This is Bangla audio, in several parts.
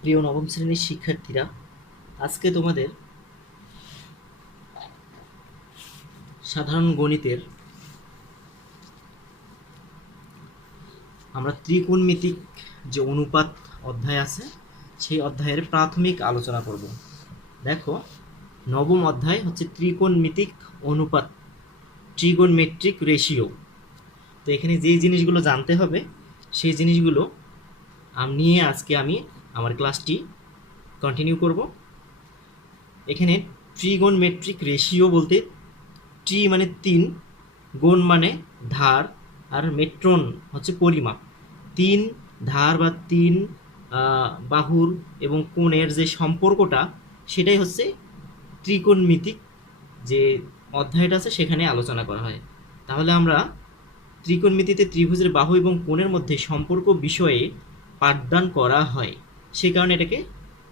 প্রিয় নবম শ্রেণীর শিক্ষার্থীরা, আজকে তোমাদের সাধারণ গণিতের আমরা ত্রিকোণমিতিক যে অনুপাত অধ্যায় আছে সেই অধ্যায়ের প্রাথমিক আলোচনা করব। দেখো, নবম অধ্যায় হচ্ছে ত্রিকোণমিতিক অনুপাত, ট্রিগোনমেট্রিক রেশিও। তো এখানে যেই জিনিসগুলো জানতে হবে সেই জিনিসগুলো নিয়ে আজকে আমি আমার ক্লাসটি কন্টিনিউ করব। এখানে ট্রিগোনমেট্রিক রেশিও বলতে ট্রি মানে 3, গোণ মানে ধার, আর মেট্রন হচ্ছে পরিমাপ। 3 ধার বা 3 বাহুর এবং কোণের যে সম্পর্কটা সেটাই হচ্ছে ত্রিকোণমিতিক যে অধ্যায়টা আছে সেখানে আলোচনা করা হয়। তাহলে আমরা ত্রিকোণমিতিতে ত্রিভুজের বাহু এবং কোণের মধ্যে সম্পর্ক বিষয়ে পাঠদান করা হয়, সে কারণে এটাকে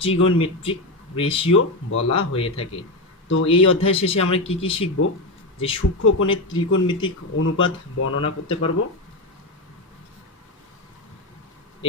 ট্রিগোনমেট্রিক রেশিও বলা হয়ে থাকে। তো এই অধ্যায় শেষে আমরা কি কি শিখব? যে সূক্ষ্ম কোণের ত্রিকোণমিতিক অনুপাত বর্ণনা করতে পারবো।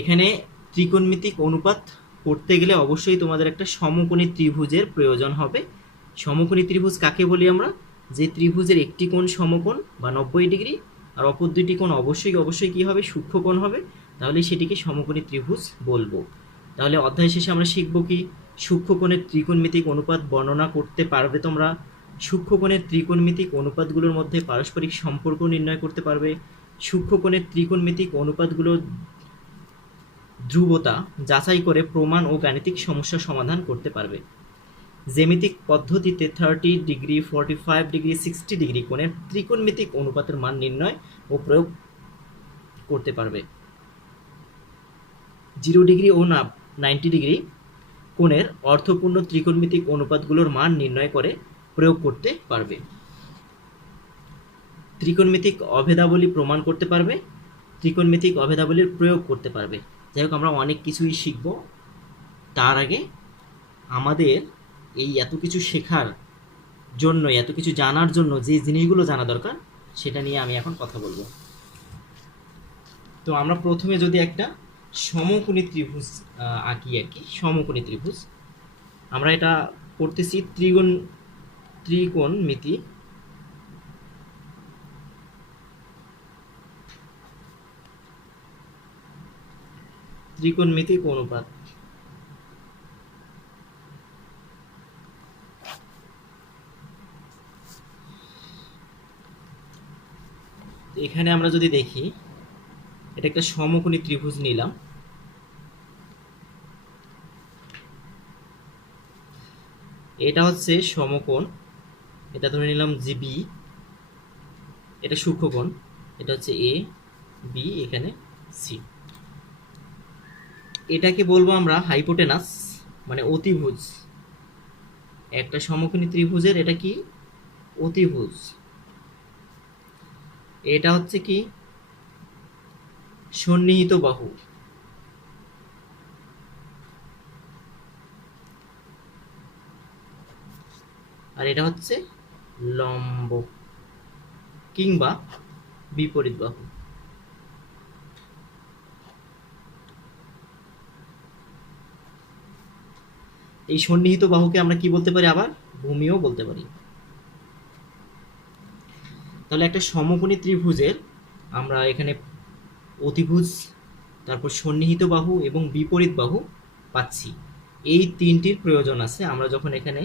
এখানে ত্রিকোণমিতিক অনুপাত করতে গেলে অবশ্যই তোমাদের একটা সমকোণী ত্রিভুজের প্রয়োজন হবে। সমকোণী ত্রিভুজ কাকে বলি আমরা? যে ত্রিভুজের একটি কোণ সমকোণ বা 90 ডিগ্রি, আর অপর দুইটি কোণ অবশ্যই কি হবে? সূক্ষ্ম কোণ হবে। তাহলে সেটিকে সমকোণী ত্রিভুজ বলবো। তাহলে অধ্যায় শেষে আমরা শিখব কি? সূক্ষ্ম কোণের ত্রিকোণমিতিক অনুপাত বর্ণনা করতে পারবে তোমরা। সূক্ষ্ম কোণের ত্রিকোণমিতিক অনুপাতগুলোর মধ্যে পারস্পরিক সম্পর্ক নির্ণয় করতে পারবে। সূক্ষ্ম কোণের ত্রিকোণমিতিক অনুপাতগুলোর ধ্রুবতা যাচাই করে প্রমাণ ও গাণিতিক সমস্যা সমাধান করতে পারবে। জ্যামিতিক পদ্ধতিতে 30 ডিগ্রি, 45 ডিগ্রি, 60 ডিগ্রি কোণের ত্রিকোণমিতিক অনুপাতের মান নির্ণয় ও প্রয়োগ করতে পারবে। 0 ডিগ্রি ও 90 ডিগ্রি কোণের অর্থপূর্ণ ত্রিকোণমিতিক অনুপাতগুলোর মান নির্ণয় করে প্রয়োগ করতে পারবে। ত্রিকোণমিতিক অভেদাবলী প্রমাণ করতে পারবে, ত্রিকোণমিতিক অভেদাবলীর প্রয়োগ করতে পারবে। যাই হোক, আমরা অনেক কিছুই শিখব। তার আগে আমাদের এই এত কিছু শেখার জন্য, এত কিছু জানার জন্য যে জিনিসগুলো জানা দরকার সেটা নিয়ে আমি এখন কথা বলবো। তো আমরা প্রথমে যদি একটা সমকোণী ত্রিভুজ আঁকি আর কি। সমকোণী ত্রিভুজ আমরা এটা করতেছি ত্রিকোণমিতি ত্রিকোণমিতিক অনুপাত। এখানে আমরা যদি দেখি, এটা একটা সমকোণী ত্রিভুজ নিলাম। এটা হচ্ছে সমকোণ, এটা ধরে নিলাম যে বি, এটা সূক্ষ্মকোণ, এটা হচ্ছে এ বি, এখানে সি। এটাকে বলবো আমরা হাইপোটেনাস, মানে অতিভুজ। একটা সমকোণী ত্রিভুজের এটা কি? অতিভুজ। এটা হচ্ছে কি? সন্নিহিত বাহু। আর এটা হচ্ছে লম্ব কিংবা বিপরীত বাহু। এই সন্নিহিত বাহুকে আমরা কি বলতে পারি? আবার ভূমিও বলতে পারি। তাহলে একটা সমকোণী ত্রিভুজের আমরা এখানে অতিভুজ, তারপর সন্নিহিত বাহু এবং বিপরীত বাহু পাচ্ছি। এই তিনটির প্রয়োজন আছে। আমরা যখন এখানে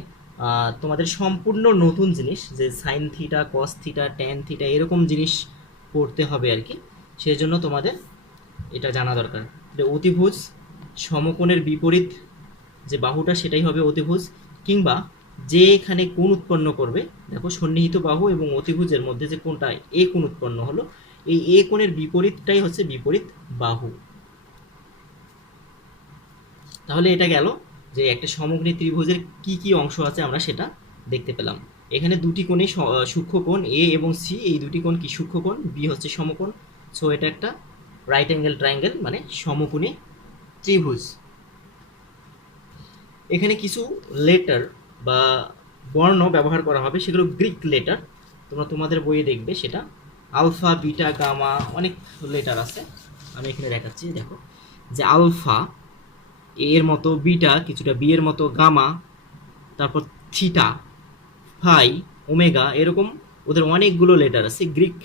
তোমাদের সম্পূর্ণ নতুন জিনিস, যে sine theta, cos theta, tan theta, এরকম জিনিস পড়তে হবে আর কি, সেই জন্য তোমাদের এটা জানা দরকার। যে অতিভুজ, সমকোণের বিপরীত যে বাহুটা সেটাই হবে অতিভুজ, কিংবা যে এখানে কোণ উৎপন্ন করবে। দেখো, সন্নিহিত বাহু এবং অতিভুজের মধ্যে যে কোণটা এ কোণ উৎপন্ন হলো, এই এ কোণের বিপরীতটাই হচ্ছে বিপরীত বাহু। তাহলে এটা গেল যে একটা সমকোণী ত্রিভুজের কি কি অংশ আছে আমরা সেটা দেখতে পেলাম। এখানে দুটি কোণে সূক্ষ্মকোণ এ এবং সি, এই দুটি কোণ কি? সূক্ষ্মকোণ। বি হচ্ছে সমকোণ। সো এটা একটা রাইট অ্যাঙ্গেল ট্রায়াঙ্গেল, মানে সমকোণী ত্রিভুজ। এখানে কিছু লেটার বা বর্ণ ব্যবহার করা হবে, সেগুলো গ্রিক লেটার। তোমরা তোমাদের বইয়ে দেখবে সেটা। আলফা, বিটা, গামা, অনেক লেটার আছে। আমি এখানে দেখাচ্ছি। দেখো, যে আলফা, এর মতো বিটা, কিছুটা বি এর মতো গামা, তারপর থিটা, ফাই, ওমেগা, এরকম ওদের অনেকগুলো লেটার আছে। গ্রিক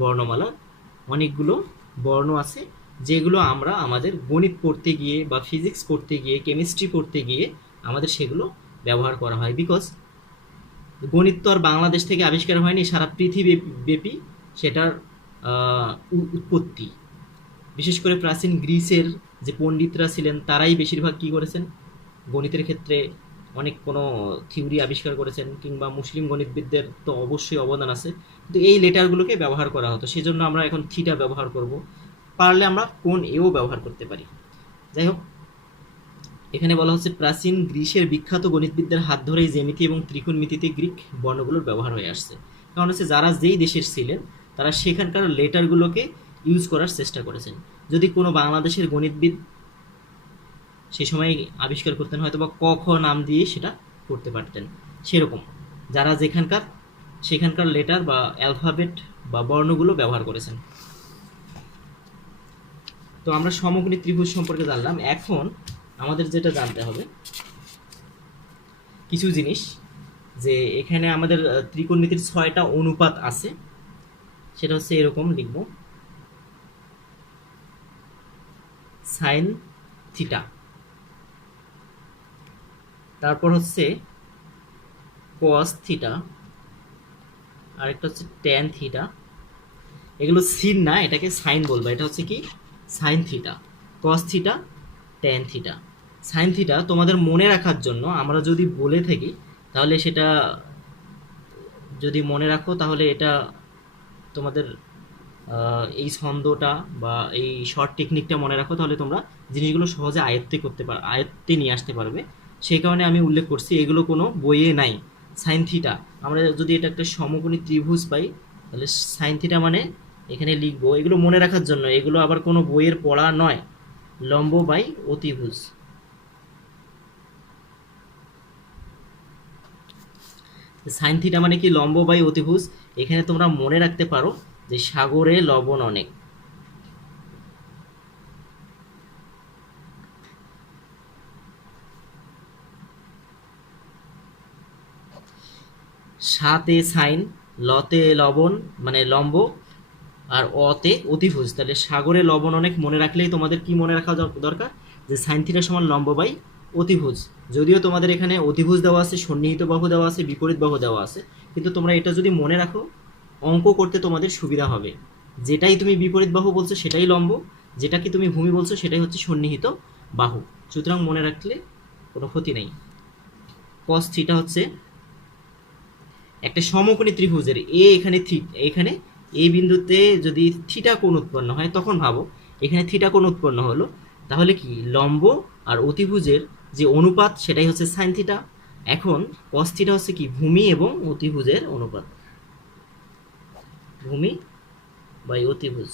বর্ণমালার অনেকগুলো বর্ণ আছে, যেগুলো আমরা আমাদের গণিত পড়তে গিয়ে বা ফিজিক্স পড়তে গিয়ে, কেমিস্ট্রি পড়তে গিয়ে আমাদের সেগুলো ব্যবহার করা হয়। বিকজ গণিত তো আর বাংলাদেশ থেকে আবিষ্কার হয়নি, সারা পৃথিবী ব্যাপী সেটার উৎপত্তি। বিশেষ করে প্রাচীন গ্রিসের যে পণ্ডিতরা ছিলেন তারাই বেশিরভাগ কী করেছেন, গণিতের ক্ষেত্রে অনেক কোনো থিওরি আবিষ্কার করেছেন, কিংবা মুসলিম গণিতবিদদের তো অবশ্যই অবদান আছে। কিন্তু এই লেটারগুলোকে ব্যবহার করা হতো, সেজন্য আমরা এখন থিটা ব্যবহার করব। পারলে আমরা কোণ এও ব্যবহার করতে পারি। যাই হোক, এখানে বলা হচ্ছে প্রাচীন গ্রিসের বিখ্যাত গণিতবিদদের হাত ধরেই জ্যামিতি এবং ত্রিকোণমিতিতে গ্রিক বর্ণগুলোর ব্যবহার হয়ে আসছে। কারণ হচ্ছে যারা যেই দেশের ছিলেন তারা সেখানকার লেটারগুলোকে ইউজ করার চেষ্টা করেছেন। যদি কোনো বাংলাদেশের গণিতবিদ সে সময় আবিষ্কার করতেন, হয়তো বা ক খ নাম দিয়ে সেটা করতে পারতেন। সেরকম যারা যেখানকার সেখানকার লেটার বা অ্যালফাবেট বা বর্ণগুলো ব্যবহার করেছেন। তো আমরা সমকোণী ত্রিভুজ সম্পর্কে জানলাম। এখন আমাদের যেটা জানতে হবে কিছু জিনিস, যে এখানে আমাদের ত্রিকোণমিতির 6টা অনুপাত আছে। সেটা হচ্ছে এরকম লিখব, সাইন থিটা, তারপর হচ্ছে কস থিটা, আরেকটা হচ্ছে ট্যান থিটা। এগুলো সিন না, এটাকে সাইন বলবো। এটা হচ্ছে কি, sign theta, cos theta, tan theta. Sine theta তোমাদের মনে রাখার জন্য আমরা যদি বলে থাকি, তাহলে সেটা যদি মনে রাখো, তাহলে এটা তোমাদের এই ছন্দটা বা এই শর্ট টেকনিকটা মনে রাখো, তাহলে তোমরা জিনিসগুলো সহজে আয়ত্তে নিয়ে আসতে পারবে। সেই কারণে আমি উল্লেখ করছি, এগুলো কোনো বইয়ে নাই। সাইন থিটা, আমরা যদি এটা একটা সমকোণী ত্রিভুজ পাই, তাহলে সাইন থিটা মানে এখানে লিখবো। এগুলো মনে রাখার জন্য, এগুলো আবার কোনো বইয়ের পড়া নয়। লম্ব বাই অতিভুজ, সাইন থিটা মানে কি, লম্ব বাই অতিভুজ। এখানে তোমরা মনে রাখতে পারো যে সাগরে লবণ অনেক। সাতে সাইন, লতে লবণ মানে লম্ব, আর অতে অতিভুজ। তাহলে সাগরে লবণ অনেক মনে রাখলেই তোমাদের কি মনে রাখা দরকার, যে সাইন থিটা সমান লম্ব বাই অতিভুজ। যদিও তোমাদের এখানে অতিভুজ দেওয়া আছে, সন্নিহিত বাহু দেওয়া আছে, বিপরীত বাহু দেওয়া আছে, কিন্তু তোমরা এটা যদি মনে রাখো, অঙ্ক করতে তোমাদের সুবিধা হবে। যেটাই তুমি বিপরীত বাহু বলছো সেটাই লম্ব, যেটাকে তুমি ভূমি বলছো সেটাই হচ্ছে সন্নিহিত বাহু। সুতরাং মনে রাখলে কোনো ক্ষতি নেই। কস থিটা হচ্ছে একটা সমকোণী ত্রিভুজের এখানে এ বিন্দুতে যদি থিটা কোণ উৎপন্ন হয়, তখন ভাবো এখানে থিটা কোণ উৎপন্ন হলো, তাহলে কি লম্ব আর অতিভুজের যে অনুপাত সেটাই হচ্ছে সাইন থিটা। এখন কস থিটা হচ্ছে কি, ভূমি এবং অতিভুজের অনুপাত, ভূমি বাই অতিভুজ।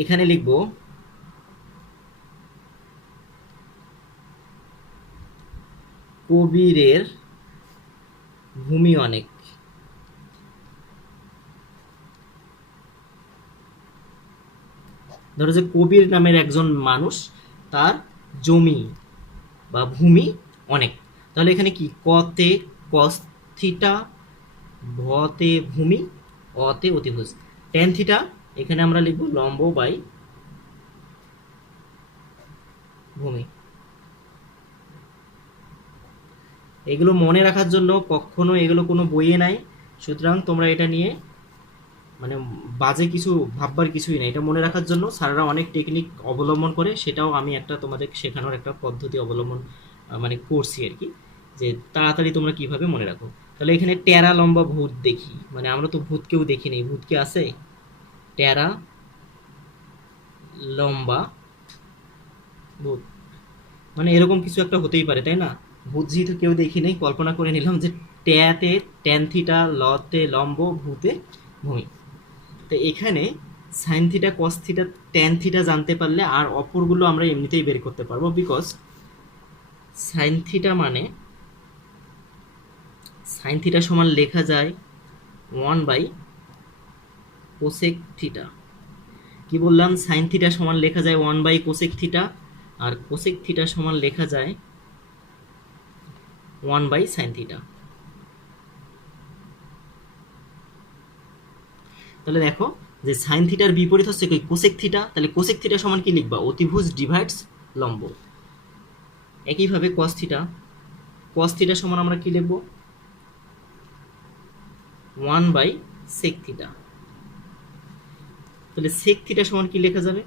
এখানে লিখব কবিরের ভূমি অনেক। ধরো যে কবির নামের একজন মানুষ, তার জমি বা ভূমি অনেক। তাহলে এখানে কি, কতে কস থিটা, ভতে ভূমি, অতে অতিভুজ। ট্যান থিটা এখানে আমরা লিখব লম্ব বাই ভূমি। এগুলো মনে রাখার জন্য কখনো এগুলো কোনো বইয়ে নাই, সুতরাং তোমরা এটা নিয়ে মানে বাজে কিছু ভাববার কিছুই নেই। এটা মনে রাখার জন্য স্যাররা অনেক টেকনিক অবলম্বন করে, সেটাও আমি একটা তোমাদের শেখানোর একটা পদ্ধতি অবলম্বন মানে করছি আর কি, যে তাড়াতাড়ি তোমরা কিভাবে মনে রাখো। তাহলে এখানে টেরা লম্বা ভূত দেখি, মানে আমরা তো ভূত কেউ দেখিনি, ভূত কি আছে, টেরা লম্বা ভূত মানে এরকম কিছু একটা হতেই পারে, তাই না? ভূত যেহেতু কেউ দেখি নেই, কল্পনা করে নিলাম যে ট্যাতে ট্যান থিটা, লতে লম্ব, ভূতে ভূমি। তো এখানে sign theta, cos theta, tan theta জানতে পারলে আর অপরগুলো আমরা এমনিতেই বের করতে পারবো। বিকজ সাইন থিটা মানে, সাইন থিটা সমান লেখা যায় 1/, কোসেক থিটা। কি বললাম, সাইন থিটা সমান লেখা যায় 1 বাই কোসেক থিটা, আর কোসেক থিটা সমান লেখা যায় 1 বাই সাইন থিটা। তাহলে দেখো যে সাইন থিটার বিপরীত হচ্ছে কি কোসেক থিটা, তাহলে কোসেক থিটা সমান কি লিখবা, অতিভুজ ডিভাইডস লম্ব। একইভাবে কস থিটা, কস থিটা সমান আমরা কি লিখব, 1 বাই সেক থিটা। তাহলে সেক থিটা সমান কি লেখা যাবে,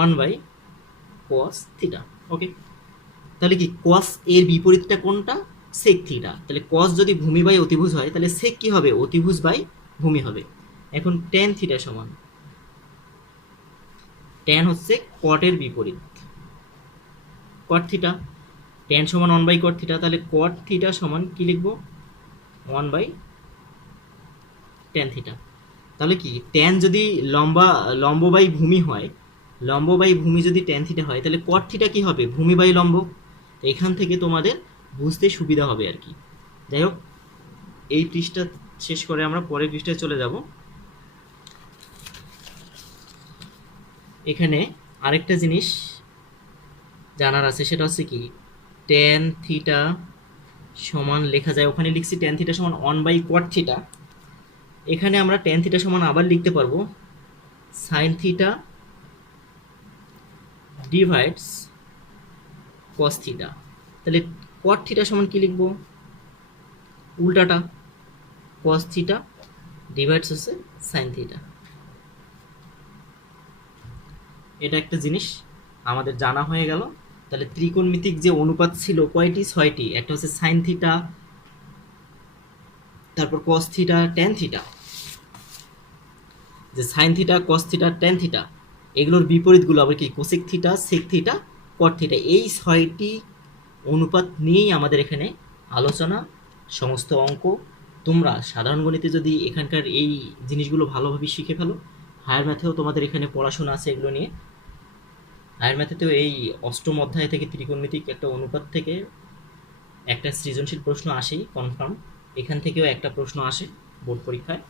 1 বাই কস থিটা। ওকে, তাহলে কি কস এর বিপরীতটা কোনটা, সেক থিটা। তাহলে কস যদি ভূমি বাই অতিভুজ হয় তাহলে সেক কি হবে, অতিভুজ বাই ভূমি হবে। এখন ট্যান থিটা সমান, ট্যান হচ্ছে কটের বিপরীত, কট থিটা। ট্যান সমান 1 বাই কট থিটা, তাহলে কট থিটা সমান কি লিখব, 1 বাই ট্যান থিটা। তাহলে কি ট্যান যদি লম্ব বাই ভূমি হয়, লম্ব বাই ভূমি যদি ট্যান থিটা হয়, তাহলে কট থিটা কি হবে, ভূমি বাই লম্ব। এখান থেকে তোমাদের বুঝতে সুবিধা হবে আর কি। যাই হোক, এই পৃষ্ঠা শেষ করে আমরা পরের পৃষ্ঠায় চলে যাব। এখানে আরেকটা জিনিস জানার আছে, সেটা হচ্ছে কি ট্যান থিটা সমান লেখা যায়, ওখানে লিখছি ট্যান থিটা সমান 1 বাই কট থিটা। এখানে আমরা ট্যান থিটা সমান আবার লিখতে পারবো sine theta divides cos theta. তাহলে কট থিটা সমান কি লিখবো, উল্টাটা, কস থিটা ডিভাইডস হচ্ছে সাইন থিটা। এটা একটা জিনিস আমাদের জানা হয়ে গেল। তাহলে ত্রিকোণমিতিক যে অনুপাত ছিল কয়টি, 6টি। একটা হচ্ছে সাইন থিটা, তারপর কস থিটা, ট্যান থিটা। যে sine theta, cos theta, tan theta, এগুলোর বিপরীতগুলো আবার কি, cosec theta, sec theta, cot theta. এই 6টি অনুপাত নিয়েই আমাদের এখানে আলোচনা, সমস্ত অঙ্ক। তোমরা সাধারণ গণিতে যদি এখানকার এই জিনিসগুলো ভালোভাবে শিখে ফেলো, হায়ার ম্যাথেও তোমাদের এখানে পড়াশোনা আছে এগুলো নিয়ে। হায়ার ম্যাথেতেও এই অষ্টম অধ্যায় থেকে ত্রিকোণমিতিক একটা অনুপাত থেকে একটা সৃজনশীল প্রশ্ন আসেই কনফার্ম। এখান থেকেও একটা প্রশ্ন আসে বোর্ড পরীক্ষায়।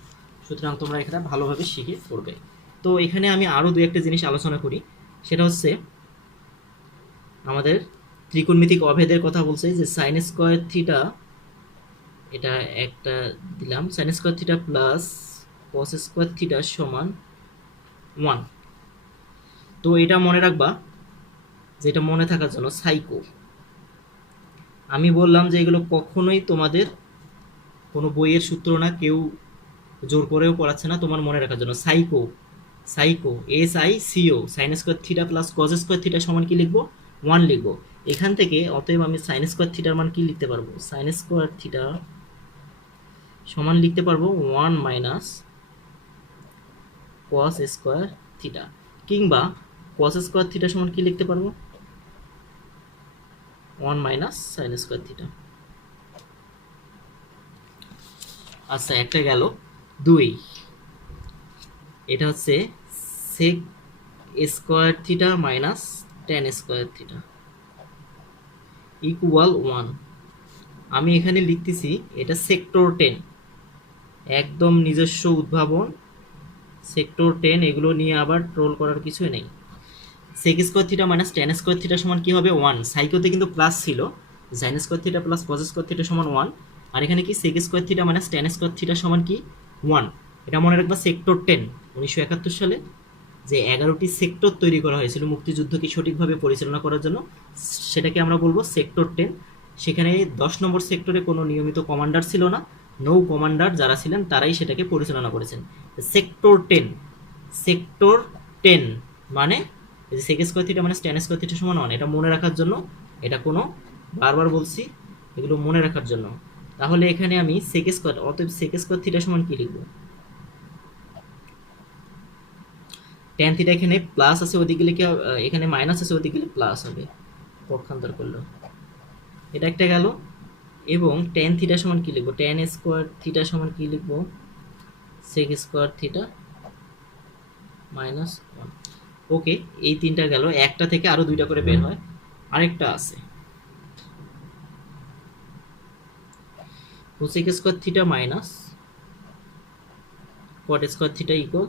সুতরাং তোমরা এখানে ভালোভাবে শিখে পড়বে। তো এখানে আমি আরও দু একটা জিনিস আলোচনা করি, সেটা হচ্ছে আমাদের ত্রিকোণমিতিক অভেদের কথা বলছে যে সাইন স্কোয়ার থিটা, এটা একটা দিলাম, sign square theta plus cos square theta সমান 1। তো এটা মনে রাখবা, যেটা মনে থাকার জন্য সাইকো। আমি বললাম যে এগুলো কখনোই তোমাদের কোনো বইয়ের সূত্র না, কেউ জোর করেও পড়াচ্ছে না, তোমার মনে রাখার জন্য psycho. Psycho, SICO, sign square theta plus cos square theta সমান কি লিখবো, 1 লিখবো। এখান থেকে অতএব আমি সাইন স্কোয়ার থিটার মান কি লিখতে পারবো, সাইন স্কোয়ার থিটা সমান লিখতে পারবো 1 মাইনাস কস স্কোয়ার থিটা, কিংবা কস স্কোয়ার থিটা সমান কি লিখতে পারবো, 1 মাইনাস সাইন স্কোয়ার থিটা। আচ্ছা, একটা গেল। 2, এটা হচ্ছে sec square theta minus tan square theta equal 1। আমি এখানে লিখতেছি এটা সেক্টর 10, একদম নিজস্ব উদ্ভাবন, সেক্টর 10। এগুলো নিয়ে আবার ট্রোল করার কিছুই নেই। Sec square theta minus tan square theta সমান কি হবে, 1। সাইকোতে কিন্তু প্লাস ছিল, sine square theta plus cos square theta সমান 1। আর এখানে কি sec square theta minus tan square theta সমান কি 1। এটা মনে রাখবা, সেক্টর 10 1971 সালে যে 11টি সেক্টর তৈরি করা হয়েছিল মুক্তিযুদ্ধকে সঠিকভাবে পরিচালনা করার জন্য, সেটাকে আমরা বলবো সেক্টর 10। সেখানে 10 নম্বর সেক্টরে কোনো নিয়মিত কমান্ডার ছিল না, নৌ কমান্ডার যারা ছিলেন তারাই সেটাকে পরিচালনা করেছেন। সেক্টর 10, সেক্টর 10 মানে সেক স্কোয়ার থিটা মানে ট্যান স্কোয়ার থিটা সমান 1। এটা মনে রাখার জন্য, এটা কোনো বারবার বলছি এগুলো মনে রাখার জন্য। তাহলে এখানে আমি সেক স্কোয়ার, অতএব সেক স্কোয়ার থিটা সমান কি লিখবো, ট্যান থিটা এখানে প্লাস আছে, ওদিকে লিখে এখানে মাইনাস আছে, ওদিকে প্লাস হবে, পক্ষান্তর করলো। এটা একটা গেল। এবং ট্যান থিটা সমান কি লিখবো, ট্যান স্কোয়ার থিটা সমান কি লিখবো, সেক স্কোয়ার থিটা মাইনাস 1। ওকে, এই তিনটা গেল। একটা থেকে আরো দুইটা করে বের হয়। আরেকটা আছে cosec square theta minus cot square theta equal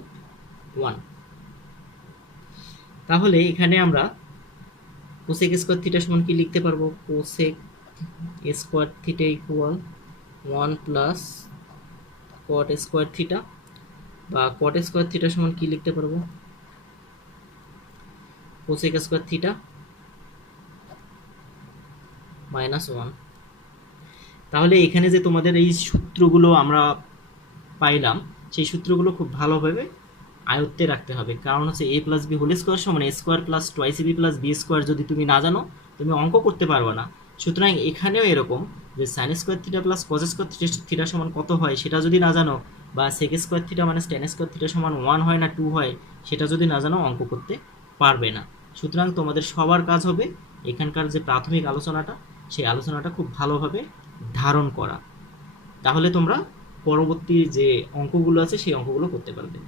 1। তাহলে এখানে আমরা কোসেক স্কোয়ার থিটা সমান কি লিখতে পারবো? Cosec square theta equal 1 plus cot square theta, বা কট স্কোয়ার থিটা সমান কি লিখতে পারবো? Cosec square theta -1। তাহলে এখানে যে তোমাদের এই সূত্রগুলো আমরা পাইলাম, সেই সূত্রগুলো খুব ভালোভাবে আয়ত্তে রাখতে হবে, কারণ হচ্ছে a plus B whole square সমান a square plus twice B plus B square যদি তুমি না জানো তুমি অঙ্ক করতে পারবে না। সুতরাং এখানেও এরকম যে sign square theta plus cos square theta সমান কত হয় সেটা যদি না জানো, বা সেক স্কোয়ার থিটা মানে টেন স্কোয়ার থিটা সমান 1 হয় না 2 হয় সেটা যদি না জানো অঙ্ক করতে পারবে না। সুতরাং তোমাদের সবার কাজ হবে এখানকার যে প্রাথমিক আলোচনাটা সেই আলোচনাটা খুব ভালোভাবে ধারণ করা, তাহলে তোমরা পরবর্তী যে অঙ্কগুলো আছে সেই অঙ্কগুলো করতে পারবে।